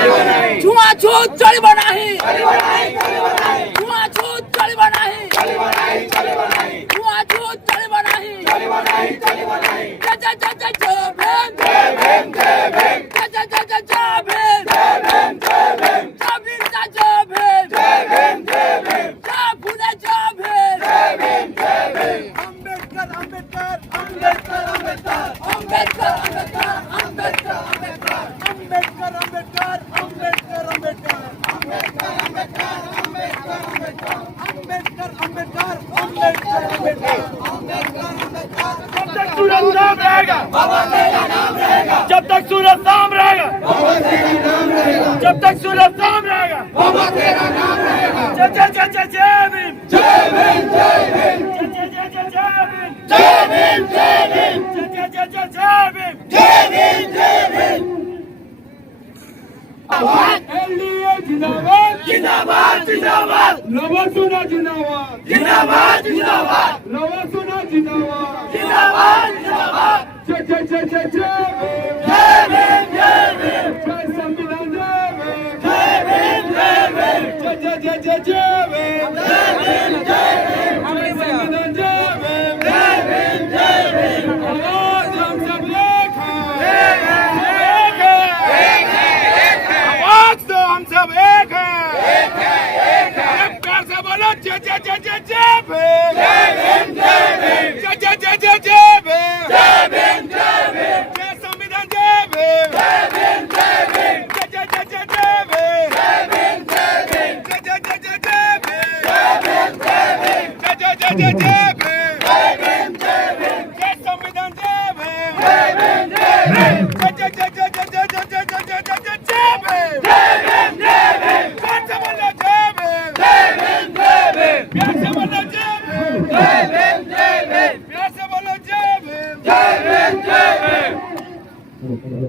छुआछूत चलिब नाही, छुआछूत चलिब नाही, छुआछूत चलिब नाही। जय जय जय जय जय भीम, जय भीम, जय भीम, जय जय जय जय जय भीम, जय भीम, जय भीम, जय भीम, जय भीम, जय भीम, जय भीम, जय फुले जय भीम, जय भीम, जय भीम। अंबेडकर अंबेडकर अंबेडकर अंबेडकर अंबेडकर अंबेडकर अंबेडकर अंबेडकर अंबेडकर अंबेडकर अंबेडकर अंबेडकर अंबेडकर अंबेडकर अंबेडकर अंबेडकर अंबेडकर जब तक सूरज नाम रहेगा बाबा तेरा नाम रहेगा, जब तक सूरज नाम रहेगा बाबा तेरा नाम रहेगा, जब तक सूरज नाम रहेगा बाबा तेरा नाम रहेगा। जय जय जय जय जय भीम, जय भीम, जय भीम, जय जय जय जय जय भीम, जय भीम, जय भीम, जय जय जय जय जय भीम, जय भीम, जय भीम। एनडीए जिंदाबाद जिंदाबाद जिंदाबाद, नवसुना जिंदाबाद जिंदाबाद जिंदाबाद, नवसुना जिंदाबाद जिंदाबाद जिंदाबाद। जय जय जय जय जय भीम, जय भीम, जय भीम, जय संविधान जय भीम, जय भीम, जय भीम, जय जय जय जय जय भीम, जय भीम, जय भीम, जय संविधान जय भीम, जय भीम, जय भीम। आज हम सब एक हैं, आवाज दो हम सब एक हैं, एक प्यार से बोलो जय जय जय जय जय भीम, जय भीम, जय भीम, जय जय जय जय जय भीम, जय भीम, जय भीम, जय संविधान जय भीम, जय भीम, जय भीम, जय जय जय जय जय भीम, जय भीम, जय भीम, जय जय जय जय जय भीम, जय भीम, जय भीम, जय जय जय जय जय भीम, जय भीम, जय भीम, जय संविधान जय भीम, जय भीम, जय भीम, जय जय जय जय जय जय जय जय जय जय जय जय भीम, जय भीम, जय भीम, प्यार से बोलो जय भीम, जय भीम, जय भीम, प्यार से बोलो जय भीम, जय भीम, जय भीम, प्यार से बोलो जय भीम, जय भीम, जय भीम।